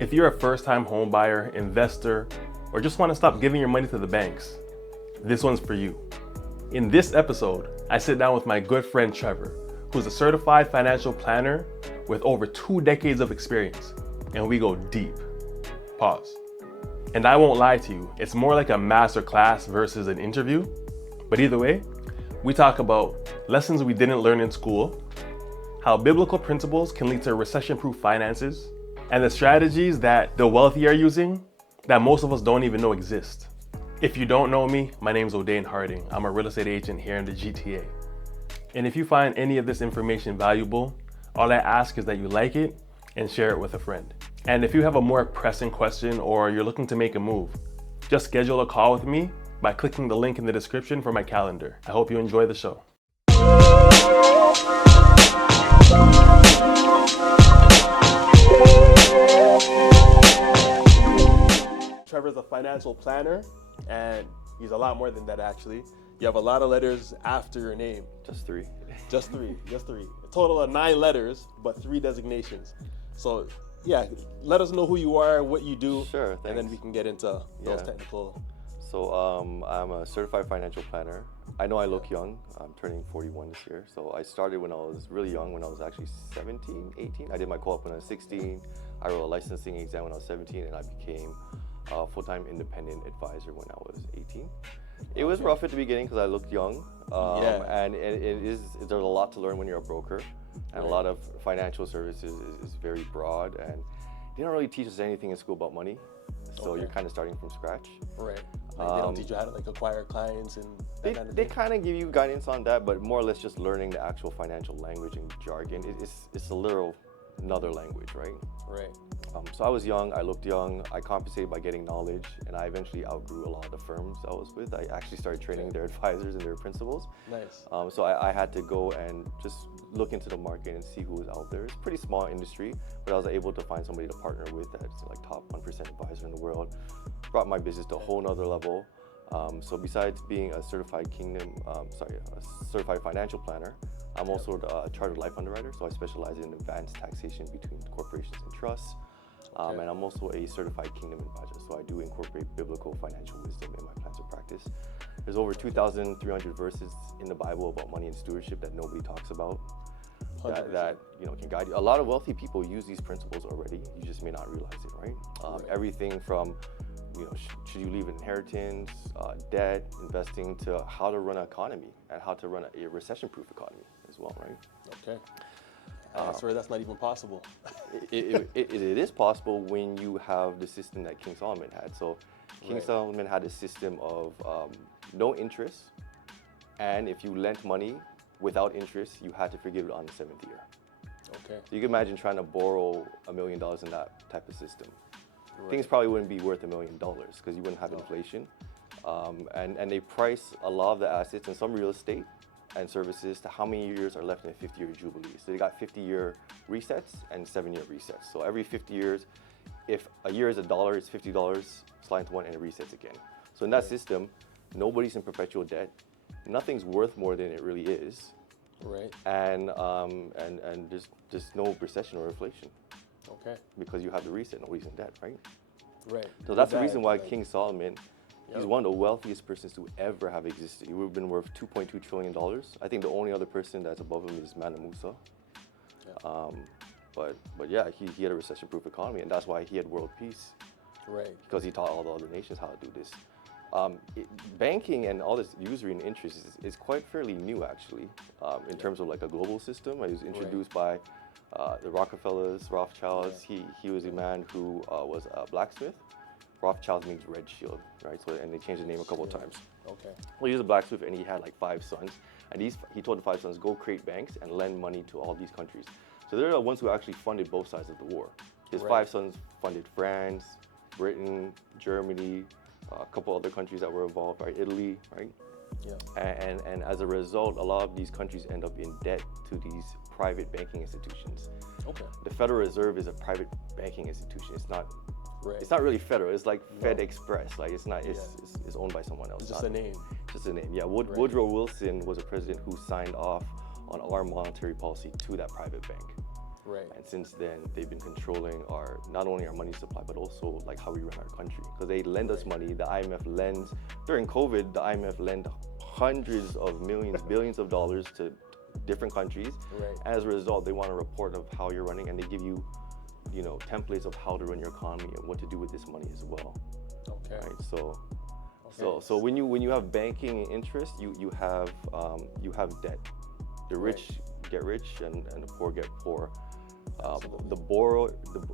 If you're a first-time home buyer, investor, or just want to stop giving your money to the banks, this one's for you. In this episode, I sit down with my good friend Trevor, who's a certified financial planner with over 2 decades of experience, and we go deep. Pause. And I won't lie to you, it's more like a master class versus an interview, but either way, we talk about lessons we didn't learn in school, how biblical principles can lead to recession-proof finances, and the strategies that the wealthy are using that most of us don't even know exist. If you don't know me, my name's Odane Harding. I'm a real estate agent here in the GTA. And if you find any of this information valuable, all I ask is that you like it and share it with a friend. And if you have a more pressing question or you're looking to make a move, just schedule a call with me by clicking the link in the description for my calendar. I hope you enjoy the show. Trevor's a financial planner, and he's a lot more than that actually. You have a lot of letters after your name. Just three. Just three. A total of 9 letters, but 3 designations. So yeah, let us know who you are, what you do. Sure, thanks. And then we can get into those technical. So I'm a certified financial planner. I know I look young. I'm turning 41 this year. So I started when I was really young, when I was actually 17, 18. I did my co-op when I was 16. I wrote a licensing exam when I was 17, and I became a full-time independent advisor when I was 18. It was rough at the beginning because I looked young, and there's a lot to learn when you're a broker, and a lot of financial services is very broad, and they don't really teach us anything in school about money, so you're kind of starting from scratch. Right. Like they don't teach you how to acquire clients and that kind of They thing. kind of give you guidance on that, but more or less just learning the actual financial language and jargon. It's a little another language, right? Right. So I was young, I looked young, I compensated by getting knowledge, and I eventually outgrew a lot of the firms I was with. I actually started training their advisors and their principals. Nice. So I had to go and just look into the market and see who was out there. It's a pretty small industry, but I was able to find somebody to partner with that's like top 1% advisor in the world. Brought my business to a whole nother level. So besides being a certified a certified financial planner, I'm also a chartered Life Underwriter, so I specialize in advanced taxation between corporations and trusts. And I'm also a certified kingdom advisor, so I do incorporate biblical financial wisdom in my plans of practice. There's over 2,300 verses in the Bible about money and stewardship that nobody talks about, that can guide you. A lot of wealthy people use these principles already. You just may not realize it, right? Everything from should you leave an inheritance, debt, investing, to how to run an economy and how to run a recession-proof economy as well, right? Okay. Sorry, that's not even possible. It is possible when you have the system that King Solomon had. So King Solomon had a system of no interest, and if you lent money without interest, you had to forgive it on the 7th year. Okay. So you can imagine trying to borrow $1 million in that type of system. Things probably wouldn't be worth $1 million because you wouldn't have inflation. And they price a lot of the assets in some real estate and services to how many years are left in a 50-year jubilee. So they got 50-year resets and 7-year resets. So every 50 years, if a year is $1, it's $50, slide into one and it resets again. So in that system, nobody's in perpetual debt. Nothing's worth more than it really is. Right. And there's no recession or inflation. Okay. Because you have the reset, nobody's in debt, right? Right. So that's the reason why King Solomon, he's one of the wealthiest persons to ever have existed. He would have been worth $2.2 trillion. I think the only other person that's above him is Mansa Musa. But yeah, he had a recession-proof economy, and that's why he had world peace. Right. Because he taught all the other nations how to do this. Banking and all this usury and interest is quite fairly new, actually, in terms of like a global system. It was introduced by the Rockefellers, Rothschilds. He was a man who was a blacksmith. Rothschild means red shield, right? So, and they changed the name a couple of times. Okay. Well, he was a blacksmith, and he had like 5 sons. And he told the 5 sons, go create banks and lend money to all these countries. So they're the ones who actually funded both sides of the war. His 5 sons funded France, Britain, Germany, a couple other countries that were involved, right? Italy, right? Yeah. And as a result, a lot of these countries end up in debt to these private banking institutions. Okay. The Federal Reserve is a private banking institution. It's not Right. It's not really federal. It's like Fed Express. Like it's not. It's owned by someone else. It's just a name. Just a name. Yeah. Woodrow Wilson was a president who signed off on our monetary policy to that private bank. Right. And since then, they've been controlling not only our money supply, but also like how we run our country. Because they lend us money. The IMF lends, during COVID, the IMF lent hundreds of millions, billions of dollars to different countries. Right. As a result, they want a report of how you're running, and they give you, templates of how to run your economy and what to do with this money as well. Okay. Right. So when you have banking interest, you have debt. The rich get rich and the poor get poor.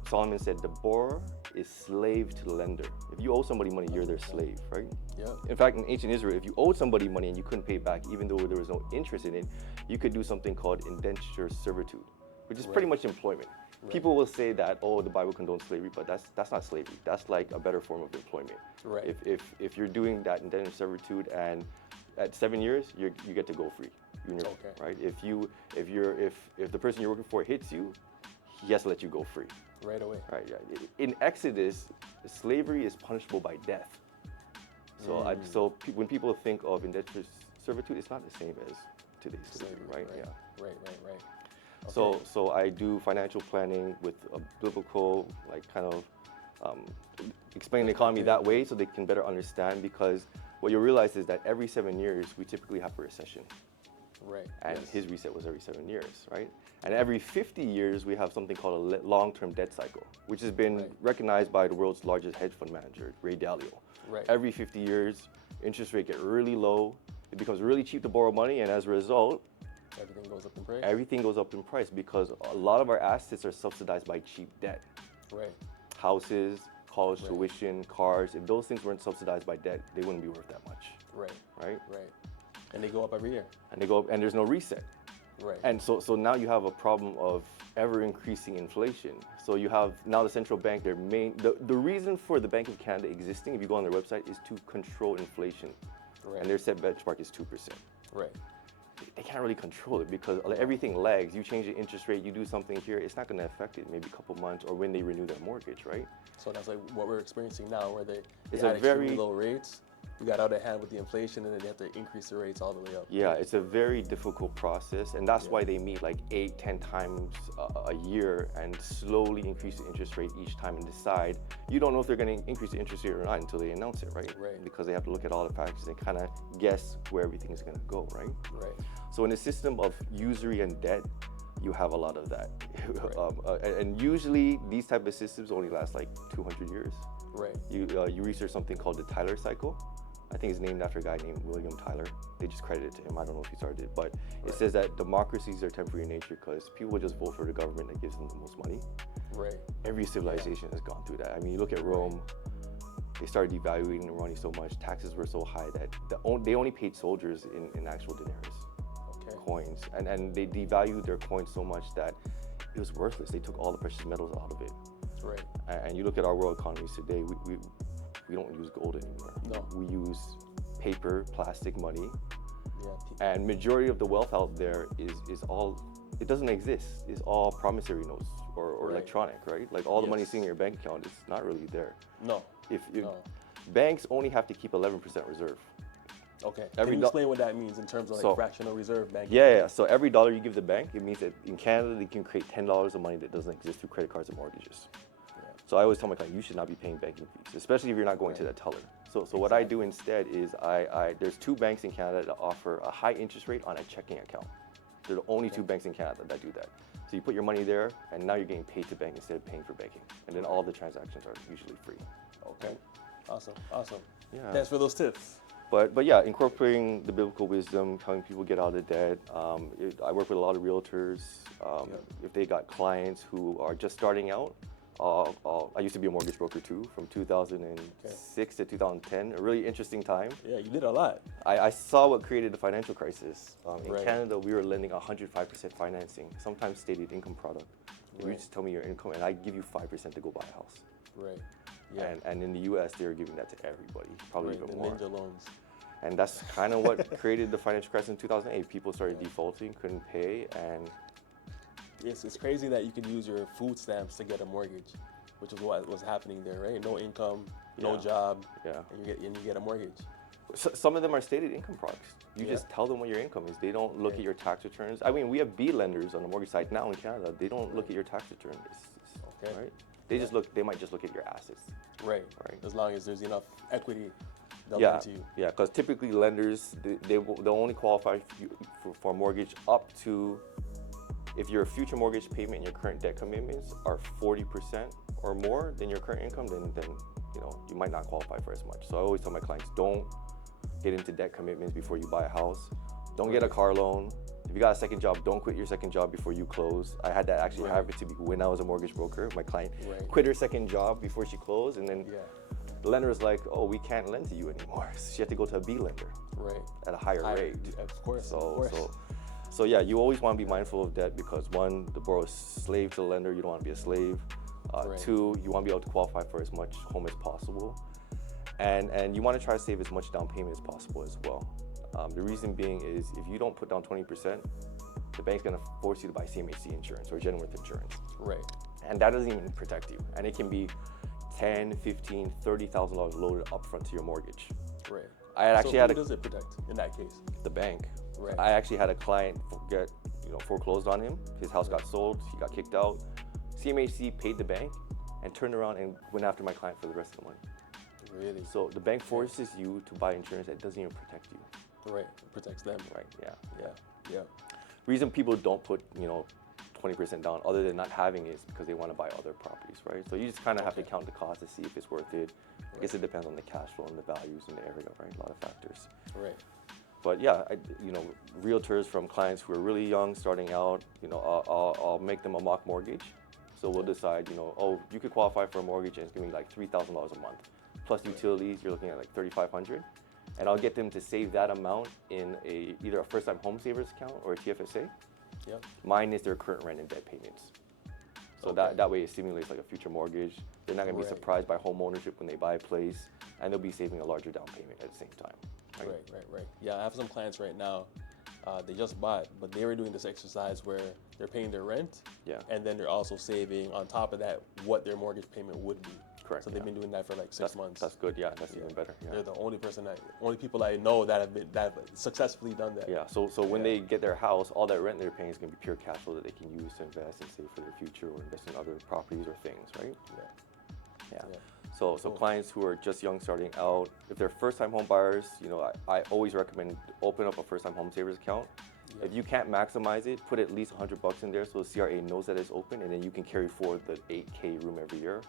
Solomon said the borrower is slave to the lender. If you owe somebody money, you're their slave, right? Yeah. In fact, in ancient Israel, if you owed somebody money and you couldn't pay it back, even though there was no interest in it, you could do something called indenture servitude, which is pretty much employment. Right. People will say that, the Bible condones slavery, but that's not slavery. That's like a better form of employment. Right. If you're doing that indenture servitude and at 7 years, you get to go free. Right? If the person you're working for hits you, he has to let you go free. Right away. Right. Yeah. In Exodus, slavery is punishable by death. So when people think of indentured servitude, it's not the same as today's slavery, right? Yeah. Right. Okay. So I do financial planning with a biblical, explain the economy that way so they can better understand, because what you'll realize is that every 7 years, we typically have a recession. Right. And his reset was every 7 years, right? And every 50 years, we have something called a long-term debt cycle, which has been recognized by the world's largest hedge fund manager, Ray Dalio. Right. Every 50 years, interest rate get really low. It becomes really cheap to borrow money, and as a result, everything goes up in price. Everything goes up in price because a lot of our assets are subsidized by cheap debt. Right. Houses, college tuition, cars. If those things weren't subsidized by debt, they wouldn't be worth that much. Right. Right. And they go up every year. And they go up, and there's no reset. Right. And so now you have a problem of ever increasing inflation. So you have now the central bank, the reason for the Bank of Canada existing, if you go on their website, is to control inflation. Right. And their set benchmark is 2%. Right. They can't really control it because everything lags. You change the interest rate, you do something here, it's not going to affect it maybe a couple months or when they renew their mortgage, right? So that's like what we're experiencing now, where they It's had a very extremely low rates. We got out of hand with the inflation, and then they have to increase the rates all the way up. Yeah, it's a very difficult process, and that's why they meet like 8-10 times a year and slowly increase the interest rate each time and decide. You don't know if they're going to increase the interest rate or not until they announce it, right? Right. Because they have to look at all the factors and kind of guess where everything is going to go, right? Right. So in a system of usury and debt, you have a lot of that. And usually these type of systems only last like 200 years. Right. You research something called the Tyler cycle. I think it's named after a guy named William Tyler. They just credited it to him. I don't know if he started it, but it says that democracies are temporary in nature because people just vote for the government that gives them the most money. Right. Every civilization has gone through that. I mean, you look at Rome, they started devaluing the money so much, taxes were so high that they only paid soldiers in actual denarius, coins. And they devalued their coins so much that it was worthless. They took all the precious metals out of it. Right. And you look at our world economies today, we don't use gold anymore. No. We use paper, plastic money. Yeah. And majority of the wealth out there is all, it doesn't exist. It's all promissory notes or electronic, right? Like all the money sitting in your bank account is not really there. No. If banks only have to keep 11% reserve. Okay. Can you explain what that means in terms of like fractional reserve banking? Yeah. So every dollar you give the bank, it means that in Canada they can create $10 of money that doesn't exist through credit cards and mortgages. So I always tell my client, you should not be paying banking fees, especially if you're not going to that teller. So what I do instead is there's 2 banks in Canada that offer a high interest rate on a checking account. They're the only 2 banks in Canada that do that. So you put your money there, and now you're getting paid to bank instead of paying for banking. And then all the transactions are usually free. Okay. Awesome. Yeah. Thanks for those tips. But yeah, incorporating the biblical wisdom, helping people get out of debt. I work with a lot of realtors. If they got clients who are just starting out, I used to be a mortgage broker too, from 2006 to 2010, a really interesting time. Yeah, you did a lot. I saw what created the financial crisis. In Canada, we were lending 105% financing, sometimes stated income product. You just tell me your income and I give you 5% to go buy a house. Right. Yeah. And in the US, they were giving that to everybody, probably even more. Ninja loans. And that's kind of what created the financial crisis in 2008. People started defaulting, couldn't pay, and yes, it's crazy that you can use your food stamps to get a mortgage, which is what was happening there, right? No income, no job, and you get a mortgage. Some of them are stated income products. You just tell them what your income is. They don't look at your tax returns. I mean, we have B lenders on the mortgage side now in Canada. They don't look at your tax return. Right? They might just look at your assets. Right. As long as there's enough equity, they'll Yeah, lend to you. yeah. Because typically lenders they'll only qualify for a mortgage up to if your future mortgage payment and your current debt commitments are 40% or more than your current income. Then you might not qualify for as much. So I always tell my clients, don't get into debt commitments before you buy a house. Don't get a car loan. If you got a second job, don't quit your second job before you close. I had that actually happen to me when I was a mortgage broker. My client quit her second job before she closed, and then the lender was like, "Oh, we can't lend to you anymore." So she had to go to a B lender at a higher rate. Of course. So yeah, you always want to be mindful of that because one, the borrower is slave to the lender. You don't want to be a slave. Two, you want to be able to qualify for as much home as possible, and you want to try to save as much down payment as possible as well. The reason being is if you don't put down 20%, the bank's gonna force you to buy CMHC insurance or genuine worth insurance. And that doesn't even protect you. And it can be $10,000, $15,000, $30,000 loaded upfront to your mortgage. I actually who does it protect in that case? The bank. I actually had a client get foreclosed on him. His house got sold. He got kicked out. CMHC paid the bank and turned around and went after my client for the rest of the money. Really? So the bank forces you to buy insurance that doesn't even protect you. It protects them. Yeah. Reason people don't put 20% down other than not having it is because they want to buy other properties, right? So you just kind of have to count the cost to see if it's worth it. I guess it depends on the cash flow and the values in the area, right? A lot of factors. But yeah, realtors from clients who are really young, starting out, I'll make them a mock mortgage. So we'll decide, you could qualify for a mortgage and it's gonna be like $3,000 a month. Plus utilities, you're looking at like $3,500. And I'll get them to save that amount in either a first-time home savers account or a TFSA. Minus their current rent and debt payments. So that way it simulates like a future mortgage. They're not gonna be surprised by home ownership when they buy a place, and they'll be saving a larger down payment at the same time. Right. Yeah, I have some clients right now. They just bought, but they were doing this exercise where they're paying their rent, and then they're also saving on top of that what their mortgage payment would be. Correct. So they've been doing that for like 6 months. That's good. Yeah, that's even better. Yeah. They're the only people I know that have successfully done that. Yeah. So when they get their house, all that rent they're paying is going to be pure cash flow that they can use to invest and save for their future or invest in other properties or things, right? Yeah. So clients who are just young starting out, if they're first-time home buyers, I always recommend open up a first-time home savers account. If you can't maximize it, put at least $100 in there so the CRA knows that it's open, and then you can carry forward the 8K room every year.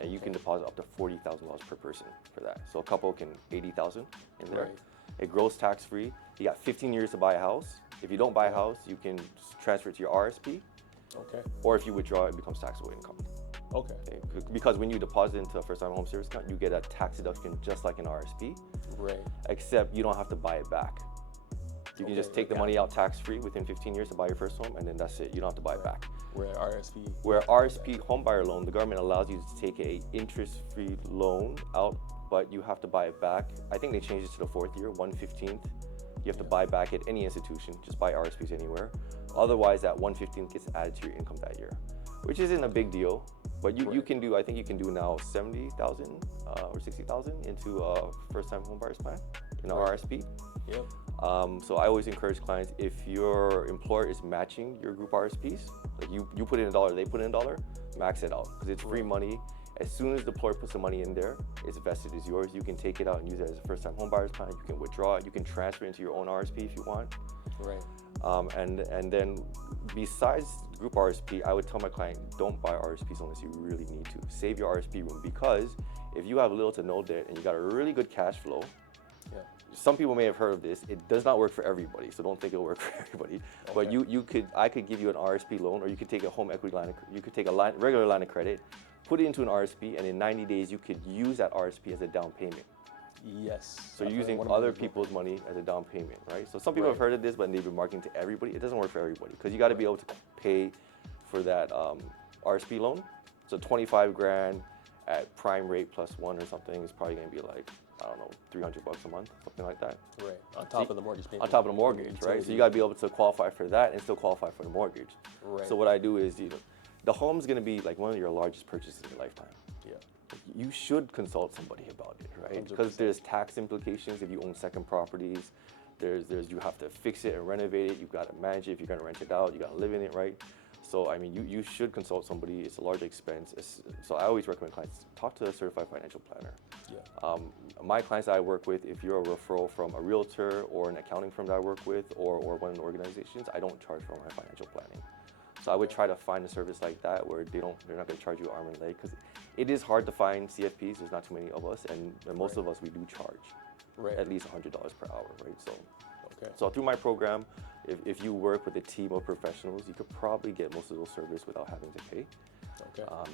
And you can deposit up to $40,000 per person for that. So a couple can $80,000 in there. It grows tax-free. You got 15 years to buy a house. If you don't buy a house, you can transfer it to your RSP. Or if you withdraw, it becomes taxable income. Because when you deposit into a first-time home service account, you get a tax deduction just like an RSP. Except you don't have to buy it back. You can just take the money out tax-free within 15 years to buy your first home, and then that's it. You don't have to buy it back. Where RSP home buyer loan, the government allows you to take a interest-free loan out, but you have to buy it back. I think they changed it to the 4th year, 1/15. You have to buy back at any institution. Just buy RSPs anywhere. Otherwise, that 1/15 gets added to your income that year, which isn't a big deal. But you can do, I think you can do now 70,000 or 60,000 into a first-time home buyer's plan in our RSP. So I always encourage clients, if your employer is matching your group RSPs, like you put in $1, they put in $1, max it out because it's free money. As soon as the employer puts the money in there, it's vested as yours. You can take it out and use it as a first-time home buyer's plan. You can withdraw it. You can transfer it into your own RSP if you want. And then besides group RSP, I would tell my client, don't buy RSPs unless you really need to. Save your RSP room, because if you have little to no debt and you got a really good cash flow, some people may have heard of this. It does not work for everybody, so don't think it'll work for everybody. But I could give you an RSP loan, or you could take a home equity line. You could take a regular line of credit, put it into an RSP, and in 90 days you could use that RSP as a down payment. So you're using other people's money as a down payment, right? So some people have heard of this, but they've been marketing to everybody. It doesn't work for everybody because you got to be able to pay for that RSP loan. So 25 grand at prime rate +1 or something is probably going to be like, I don't know, $300 a month, something like that. On top of the mortgage payment. On top of the mortgage, right? So you got to be able to qualify for that and still qualify for the mortgage. So what I do is, the home is going to be like one of your largest purchases in your lifetime. Yeah. You should consult somebody about it, right? Because there's tax implications if you own second properties. There's you have to fix it and renovate it. You've got to manage it. If you're going to rent it out, you got to live in it, right? So, I mean, you should consult somebody. It's a large expense. So I always recommend clients talk to a certified financial planner. Yeah. My clients that I work with, if you're a referral from a realtor or an accounting firm that I work with or one of the organizations, I don't charge for my financial planning. So I would try to find a service like that where they're not going to charge you arm and leg, because it is hard to find CFPs. There's not too many of us, and most of us, we do charge at least $100 per hour, right? So through my program, if you work with a team of professionals, you could probably get most of those services without having to pay.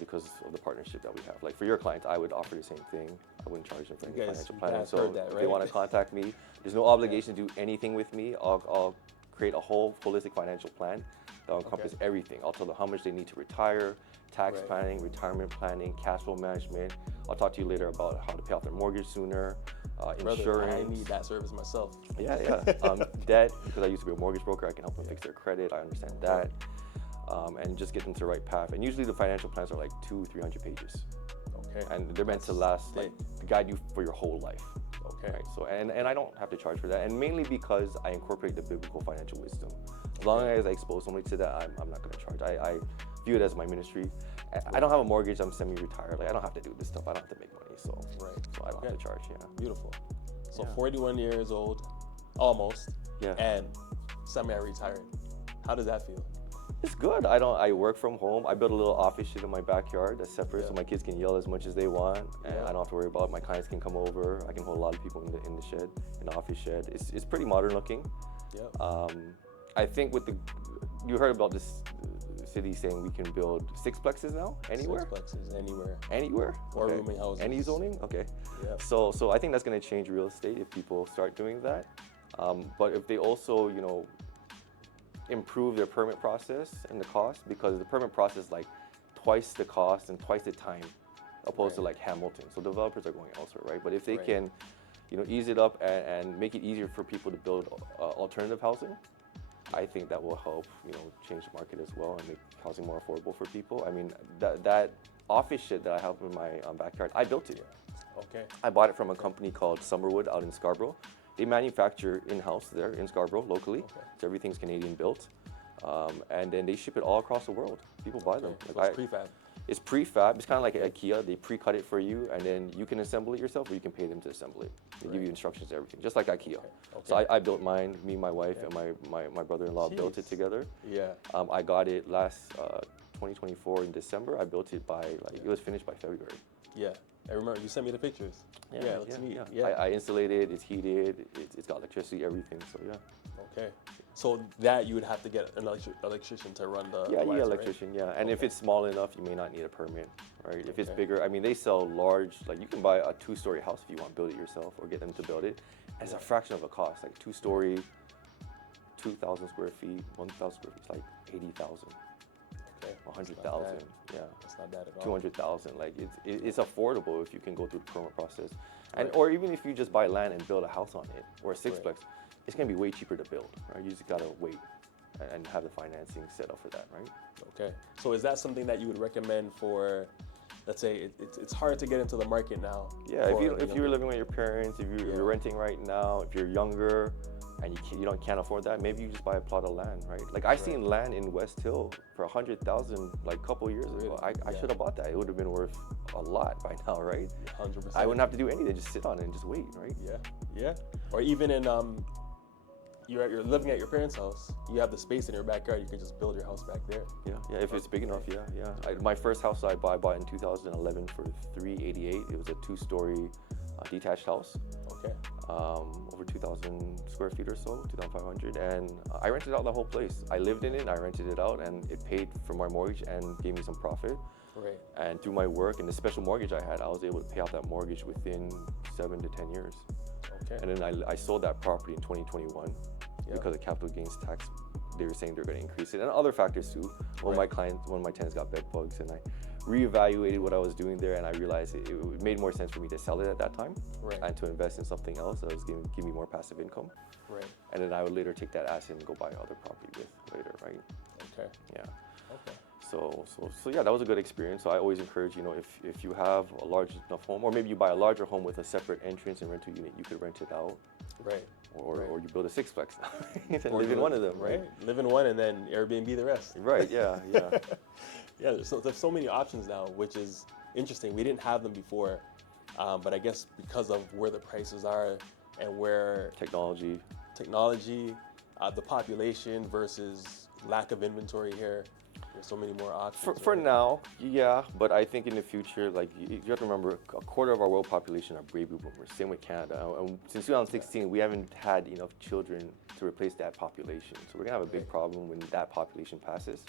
Because of the partnership that we have. Like for your clients, I would offer the same thing. I wouldn't charge them for any financial planning. So if they want to contact me, there's no obligation to do anything with me. I'll create a whole holistic financial plan that will encompass everything. I'll tell them how much they need to retire, tax planning, retirement planning, cash flow management. I'll talk to you later about how to pay off their mortgage sooner, insurance. Brother, I need that service myself. Debt, because I used to be a mortgage broker. I can help them fix their credit. I understand that. And just get them to the right path. And usually the financial plans are like 200-300 pages. And they're meant to last, like, to guide you for your whole life. Right? So, and I don't have to charge for that. And mainly because I incorporate the biblical financial wisdom. As long as I expose somebody to that, I'm not going to charge. I view it as my ministry. I don't have a mortgage. I'm semi-retired. Like, I don't have to do this stuff. I don't have to make money. So I don't have to charge. Beautiful. So 41 years old, almost. And semi-retired. How does that feel? It's good. I work from home. I built a little office shit in my backyard that's separate, so my kids can yell as much as they want, and I don't have to worry about it. My clients can come over. I can hold a lot of people in the shed, in the office shed. It's pretty modern looking. I think you heard about this city saying we can build sixplexes now anywhere. Sixplexes anywhere. Anywhere. Or rooming houses. Any zoning. So I think that's going to change real estate if people start doing that. But if they also, improve their permit process and the cost, because the permit process is like twice the cost and twice the time opposed to like Hamilton. So developers are going elsewhere, right? But if they can, ease it up and make it easier for people to build alternative housing, I think that will help, change the market as well and make housing more affordable for people. I mean, that office shed that I have in my backyard, I built it. I bought it from a company called Summerwood out in Scarborough. They manufacture in-house there in Scarborough locally, so everything's Canadian built, and then they ship it all across the world. People buy them. So it's prefab. It's prefab. It's kind of like IKEA. They pre-cut it for you, and then you can assemble it yourself, or you can pay them to assemble it. They give you instructions to everything, just like IKEA. So I built mine. Me, my wife, and my brother-in-law built it together. I got it last 2024 in December. I built it by it was finished by February. I remember you sent me the pictures. It's neat. I insulated. It's heated. It's got electricity, everything. So So that you would have to get an electrician to run the electrician, And if it's small enough, you may not need a permit, right? If it's bigger, I mean, they sell large, like you can buy a 2-story house if you want to build it yourself or get them to build it. As a fraction of a cost, like 2-story, 2,000 square feet, 1,000 square feet, it's like 80,000. 100,000, That's not bad at all. 200,000, like it's affordable if you can go through the permit process, and or even if you just buy land and build a house on it or a sixplex, it's gonna be way cheaper to build, right? You just gotta wait and have the financing set up for that, right? So is that something that you would recommend for, let's say it's hard to get into the market now? If you're living with your parents, if you're renting right now, if you're younger, and you can't afford that, maybe you just buy a plot of land, right? Like I seen land in West Hill for $100,000 like a couple years ago. I should have bought that. It would have been worth a lot by now, right? 100%. I wouldn't have to do anything, just sit on it and just wait, right? Or even in you're living at your parents' house, you have the space in your backyard, you can just build your house back there. If it's big enough, my first house I bought in 2011 for $388. It was a 2-story detached house. Over 2,000 square feet or so, 2,500, and I rented out the whole place. I lived in it, and I rented it out, and it paid for my mortgage and gave me some profit. And through my work and the special mortgage I had, I was able to pay off that mortgage within 7 to 10 years. And then I sold that property in 2021 because of capital gains tax. They were saying they're going to increase it, and other factors too. One of my tenants got bed bugs, and I reevaluated what I was doing there, and I realized it made more sense for me to sell it at that time and to invest in something else that was going to give me more passive income. And then I would later take that asset and go buy other property with later, right? Okay. Yeah. Okay. So yeah, that was a good experience. So I always encourage, if you have a large enough home, or maybe you buy a larger home with a separate entrance and rental unit, you could rent it out. Right. Or you build a sixplex and Or live in one of them, right? Live in one and then Airbnb the rest. Right, yeah. Yeah, there's so many options now, which is interesting. We didn't have them before, but I guess because of where the prices are and where Technology, the population versus lack of inventory here, there's so many more options. For now, yeah, but I think in the future, like you have to remember, a quarter of our world population are baby boomers. Same with Canada. And since 2016, we haven't had enough children to replace that population. So we're gonna have a big problem when that population passes.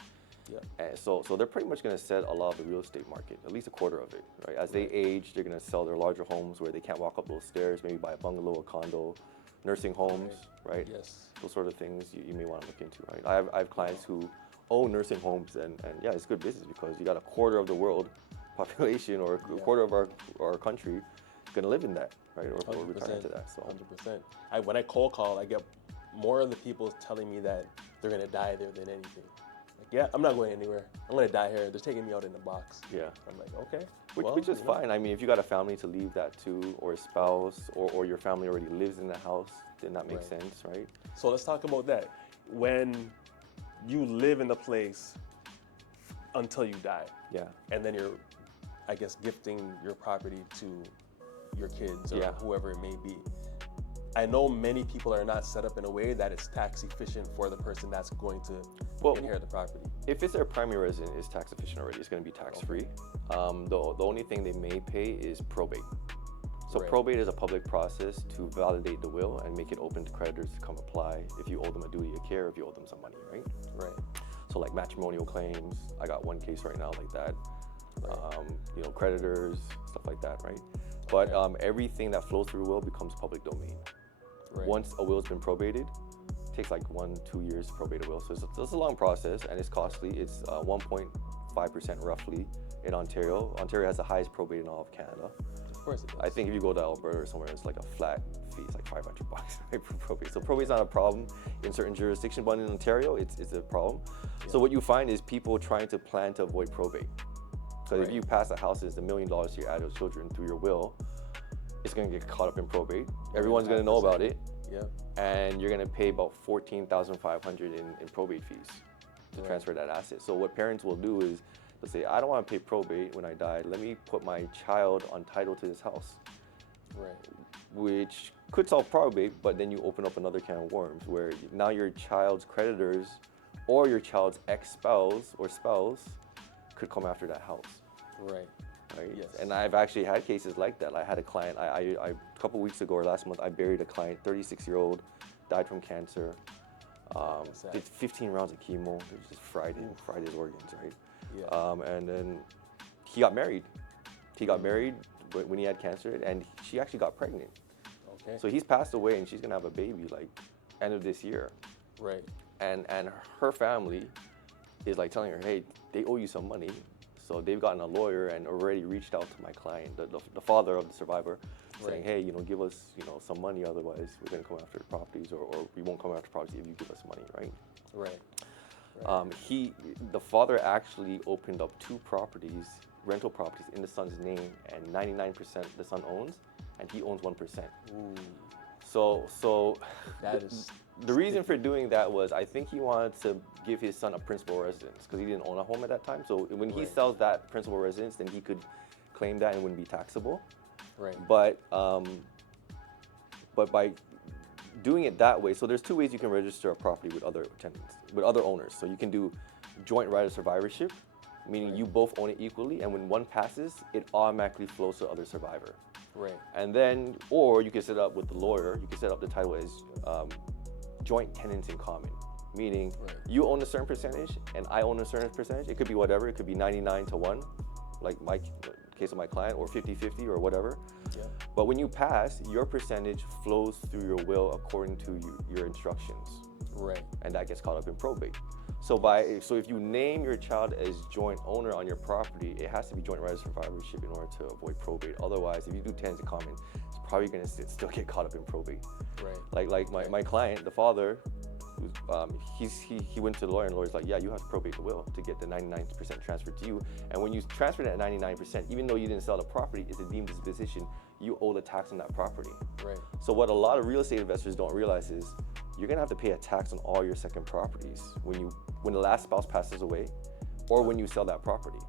Yeah. And so they're pretty much gonna set a lot of the real estate market, at least a quarter of it, right? As they age, they're gonna sell their larger homes where they can't walk up those stairs, maybe buy a bungalow, a condo, nursing homes, right? Yes. Those sort of things you may want to look into, right? I have clients who own nursing homes, and yeah, it's good business because you got a quarter of the world population or a quarter of our country gonna live in that, right? Or retire to that. So 100%. When I cold call, I get more of the people telling me that they're gonna die there than anything. Like, yeah, I'm not going anywhere. I'm gonna die here. They're taking me out in a box. Yeah. I'm like, okay. Which is fine. I mean, if you got a family to leave that to, or a spouse, or your family already lives in the house, then that makes sense, right? So let's talk about that. When you live in the place until you die. Yeah. And then you're, I guess, gifting your property to your kids or whoever it may be. I know many people are not set up in a way that is tax efficient for the person that's going to inherit the property. If it's their primary residence, it's tax efficient already. It's going to be tax free. The only thing they may pay is probate. So probate is a public process to validate the will and make it open to creditors to come apply if you owe them a duty of care, if you owe them some money, right? Right. So like matrimonial claims, I got one case right now like that. Creditors, stuff like that, right? But everything that flows through a will becomes public domain. Right. Once a will's been probated, it takes like 1-2 years to probate a will. So it's a long process and it's costly. It's 1.5% roughly in Ontario. Ontario has the highest probate in all of Canada. Of course it does. I think if you go to Alberta or somewhere, it's like a flat fee. It's like $500 right, for probate. So probate's not a problem in certain jurisdictions, but in Ontario, it's a problem. Yeah. So what you find is people trying to plan to avoid probate. So if you pass a house that's $1 million to your adult children through your will, it's going to get caught up in probate. Everyone's going to know about it. Yeah. And you're going to pay about $14,500 in probate fees to transfer that asset. So what parents will do is they'll say, I don't want to pay probate when I die. Let me put my child on title to this house. Right. Which could solve probate, but then you open up another can of worms where now your child's creditors or your child's ex-spouse or spouse could come after that house. Right. Right? Yes. And I've actually had cases like that. I had a client, I a couple weeks ago or last month, I buried a client, 36-year-old, died from cancer, did 15 rounds of chemo, it just fried his organs, right? Yeah. And then he got married. He got married when he had cancer, and she actually got pregnant. Okay. So he's passed away, and she's gonna have a baby like end of this year. Right. And her family is like telling her, hey, they owe you some money. So they've gotten a lawyer and already reached out to my client, the father of the survivor, saying, hey, give us, some money, otherwise we're gonna come after the properties, or we won't come after properties if you give us money, right? Right. The father actually opened up 2 properties, rental properties in the son's name, and 99% the son owns, and he owns 1%. Ooh. So that is the reason for doing that was I think he wanted to give his son a principal residence because he didn't own a home at that time. So when he sells that principal residence, then he could claim that and it wouldn't be taxable. Right. But by doing it that way, so there's 2 ways you can register a property with other tenants, with other owners. So you can do joint right of survivorship, meaning you both own it equally, and when one passes, it automatically flows to the other survivor. Right. And then, or you can set up with the lawyer, you can set up the title as joint tenants in common, meaning you own a certain percentage and I own a certain percentage. It could be whatever, it could be 99-1, like my case of my client, or 50-50 or whatever. Yeah. But when you pass, your percentage flows through your will according to your instructions. Right. And that gets caught up in probate. So if you name your child as joint owner on your property, it has to be joint right of survivorship in order to avoid probate. Otherwise, if you do tenants in common, it's probably going to still get caught up in probate. Right. Like my client, the father, he went to the lawyer, and the lawyer's like, yeah, you have to probate the will to get the 99% transferred to you. And when you transfer that 99%, even though you didn't sell the property, it's a deemed disposition, you owe the tax on that property. Right. So what a lot of real estate investors don't realize is you're gonna have to pay a tax on all your second properties when the last spouse passes away, or when you sell that property.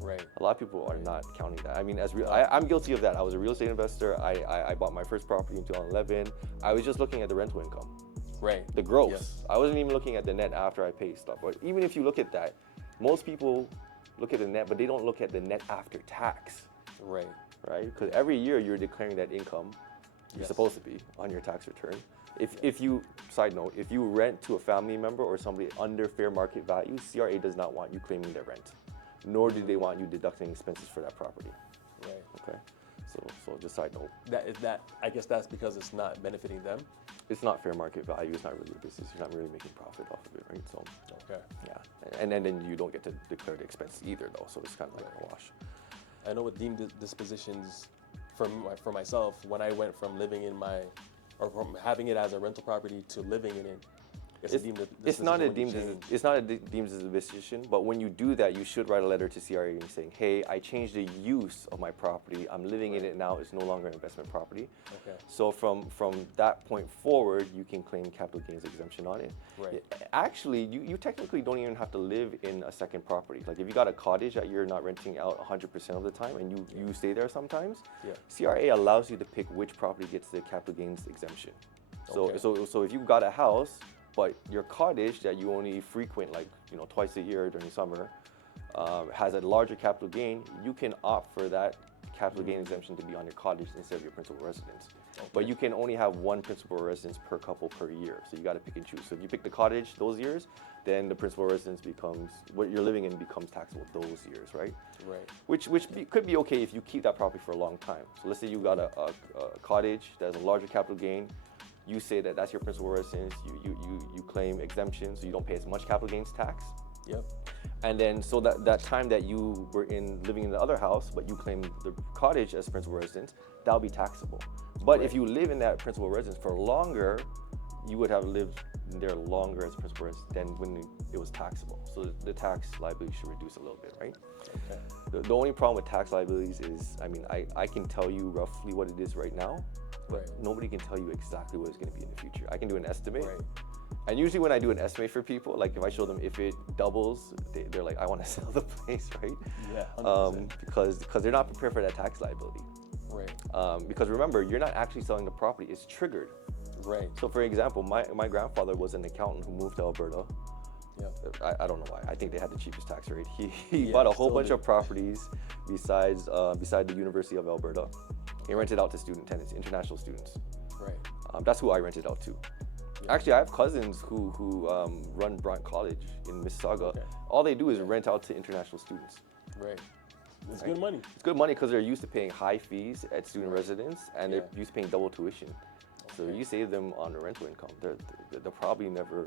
Right. A lot of people are not counting that. I mean, I'm guilty of that. I was a real estate investor. I bought my first property in 2011. I was just looking at the rental income. Right. The gross. Yes. I wasn't even looking at the net after I paid stuff. But even if you look at that, most people look at the net, but they don't look at the net after tax. Right. Right? Because every year you're declaring that income. You're Yes. supposed to be on your tax return. If you, side note, if you rent to a family member or somebody under fair market value, CRA does not want you claiming their rent, nor do they want you deducting expenses for that property. Right. Okay, so just side note. I guess that's because it's not benefiting them. It's not fair market value. It's not really a business. You're not really making profit off of it, right? So Okay. yeah, and then you don't get to declare the expenses either, though. So it's kind of like a wash. I know with deemed dispositions, for myself, when I went from living in or from having it as a rental property to living in it, It's not a deemed disposition, but when you do that, you should write a letter to CRA saying, hey, I changed the use of my property. I'm living in it now. It's no longer an investment property. Okay. So from that point forward, you can claim capital gains exemption on it. Right. Actually, you technically don't even have to live in a second property. Like if you got a cottage that you're not renting out 100% of the time and you stay there sometimes, CRA allows you to pick which property gets the capital gains exemption. So, Okay. so if you've got a house, but your cottage that you only frequent twice a year during summer has a larger capital gain, you can opt for that capital gain exemption to be on your cottage instead of your principal residence. Okay. But you can only have one principal residence per couple per year, so you got to pick and choose. So if you pick the cottage those years, then the principal residence becomes, what you're living in becomes taxable those years, right? Right. Which could be okay if you keep that property for a long time. So let's say you got a cottage that has a larger capital gain. You say that that's your principal residence, you claim exemption, so you don't pay as much capital gains tax. Yep. And then, so that time that you were living in the other house, but you claim the cottage as principal residence, that'll be taxable. But if you live in that principal residence for longer, you would have lived there longer as principal residence than when it was taxable. So the tax liability should reduce a little bit, right? Okay. The only problem with tax liabilities is, I can tell you roughly what it is right now, but Right. nobody can tell you exactly what it's going to be in the future. I can do an estimate. Right. And usually when I do an estimate for people, like if I show them if it doubles, they're like, I want to sell the place, right? Yeah. 100%. Because they're not prepared for that tax liability. Right. Because remember, you're not actually selling the property, it's triggered. Right. So for example, my grandfather was an accountant who moved to Alberta. Yeah. I don't know why. I think they had the cheapest tax rate. He bought a whole bunch of properties beside the University of Alberta. He rented out to student tenants, international students. Right. That's who I rented out to. Actually, I have cousins who run Brant College in Mississauga. Okay. All they do is rent out to international students. Right. It's good money. It's good money because they're used to paying high fees at student residence, and they're used to paying double tuition. So you save them on the rental income. They'll probably never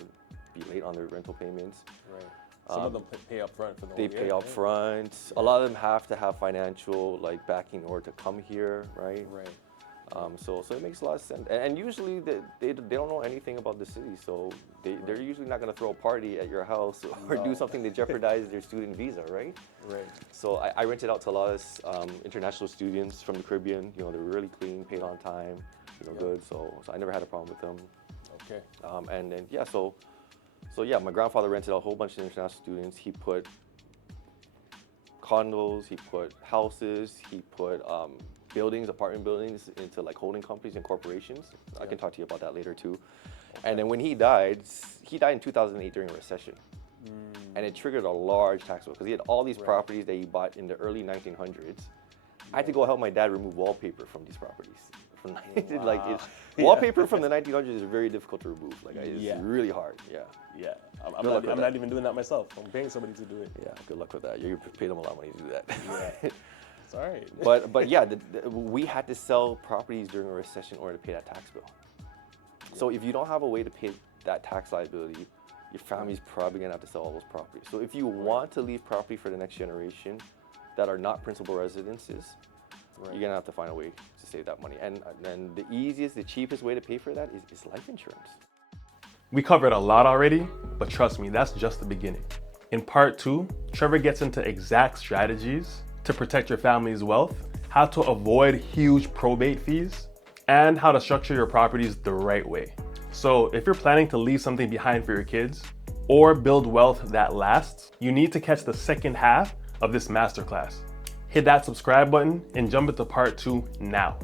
be late on their rental payments. Right. Some of them pay up front for the whole They year. pay up front. A lot of them have to have financial backing in order to come here, right? Right. So it makes a lot of sense. And usually they don't know anything about the city, so they're usually not going to throw a party at your house or do something to jeopardize their student visa, right? Right. So I rented out to a lot of international students from the Caribbean. They're really clean, paid on time, good. So I never had a problem with them. Okay. And then my grandfather rented out a whole bunch of international students. He put condos, he put houses, he put apartment buildings into holding companies and corporations. I can talk to you about that later too. Okay. And then when he died in 2008 during a recession. And it triggered a large tax bill because he had all these properties that he bought in the early 1900s. I had to go help my dad remove wallpaper from these properties. Wallpaper from the 1900s is very difficult to remove. It's really hard. Yeah. I'm not even doing that myself. I'm paying somebody to do it. Yeah. Good luck with that. You pay them a lot of money to do that. Yeah. It's all right. But yeah, we had to sell properties during a recession in order to pay that tax bill. Yeah. So if you don't have a way to pay that tax liability, your family's probably gonna have to sell all those properties. So if you want to leave property for the next generation that are not principal residences, you're gonna have to find a way to save that money. And the cheapest way to pay for that is life insurance. We covered a lot already, but trust me, that's just the beginning. In part 2, Trevor gets into exact strategies to protect your family's wealth, how to avoid huge probate fees, and how to structure your properties the right way. So if you're planning to leave something behind for your kids or build wealth that lasts, you need to catch the second half of this masterclass. Hit that subscribe button and jump into part 2 now.